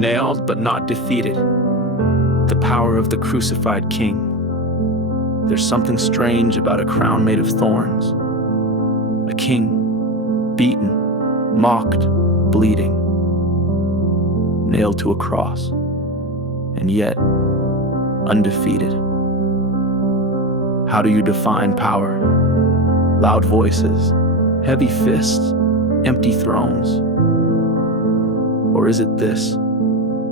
Nailed but not defeated. The power of the crucified King. There's something strange about a crown made of thorns. A king, beaten, mocked, bleeding, nailed to a cross, and yet undefeated. How do you define power? Loud voices, heavy fists, empty thrones? Or is it this?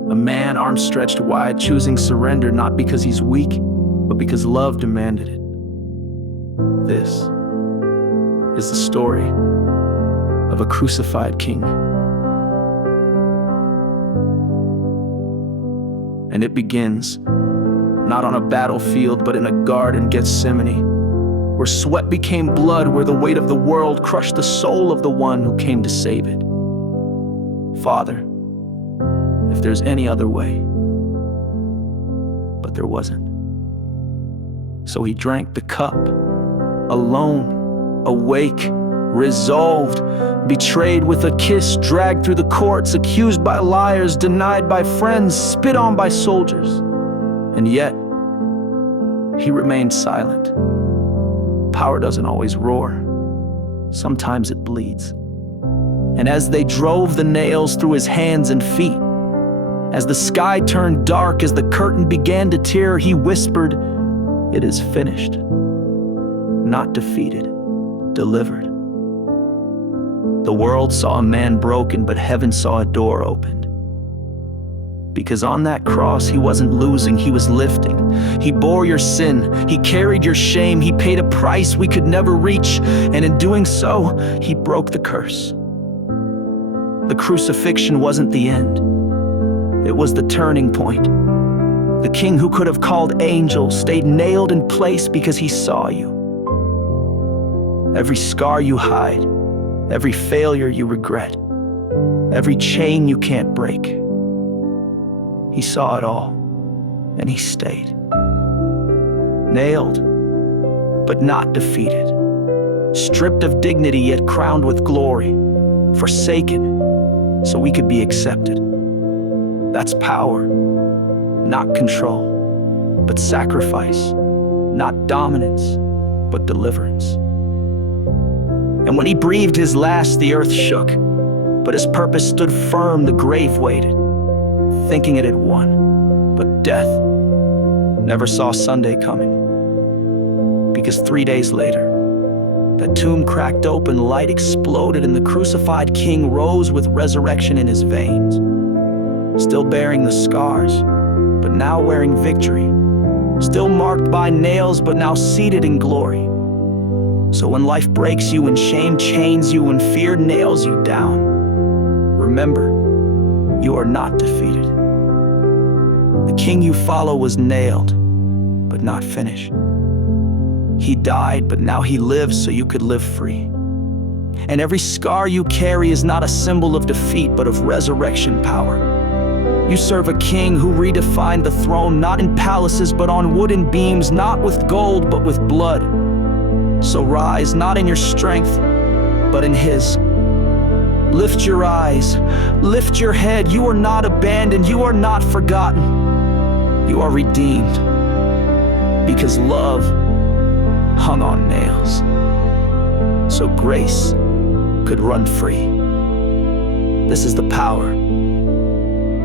A man, arms stretched wide, choosing surrender not because he's weak, but because love demanded it. This is the story of a crucified king. And it begins not on a battlefield, but in a garden, Gethsemane, where sweat became blood, where the weight of the world crushed the soul of the one who came to save it. Father, if there's any other way. But there wasn't. So he drank the cup, alone, awake, resolved, betrayed with a kiss, dragged through the courts, accused by liars, denied by friends, spit on by soldiers. And yet, he remained silent. Power doesn't always roar. Sometimes it bleeds. And as they drove the nails through his hands and feet, as the sky turned dark, as the curtain began to tear, he whispered, "It is finished." Not defeated, delivered. The world saw a man broken, but heaven saw a door opened. Because on that cross, he wasn't losing, he was lifting. He bore your sin, he carried your shame, he paid a price we could never reach, and in doing so, he broke the curse. The crucifixion wasn't the end. It was the turning point. The king who could have called angels stayed nailed in place because he saw you. Every scar you hide, every failure you regret, every chain you can't break. He saw it all, and he stayed. Nailed, but not defeated. Stripped of dignity, yet crowned with glory. Forsaken, so we could be accepted. That's power, not control, but sacrifice, not dominance, but deliverance. And when he breathed his last, the earth shook, but his purpose stood firm, the grave waited, thinking it had won. But death never saw Sunday coming, because 3 days later, that tomb cracked open, light exploded, and the crucified king rose with resurrection in his veins. Still bearing the scars, but now wearing victory. Still marked by nails, but now seated in glory. So when life breaks you, and shame chains you, and fear nails you down, remember, you are not defeated. The king you follow was nailed, but not finished. He died, but now he lives so you could live free. And every scar you carry is not a symbol of defeat, but of resurrection power. You serve a king who redefined the throne, not in palaces, but on wooden beams, not with gold, but with blood. So rise, not in your strength, but in his. Lift your eyes, lift your head. You are not abandoned, you are not forgotten. You are redeemed, because love hung on nails, so grace could run free. This is the power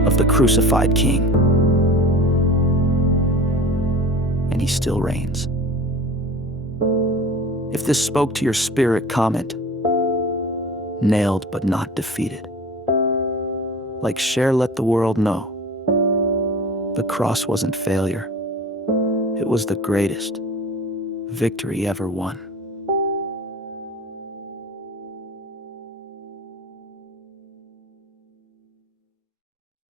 of the crucified king. And he still reigns. If this spoke to your spirit, comment, "Nailed but not defeated." Like, share, let the world know. The cross wasn't failure. It was the greatest victory ever won.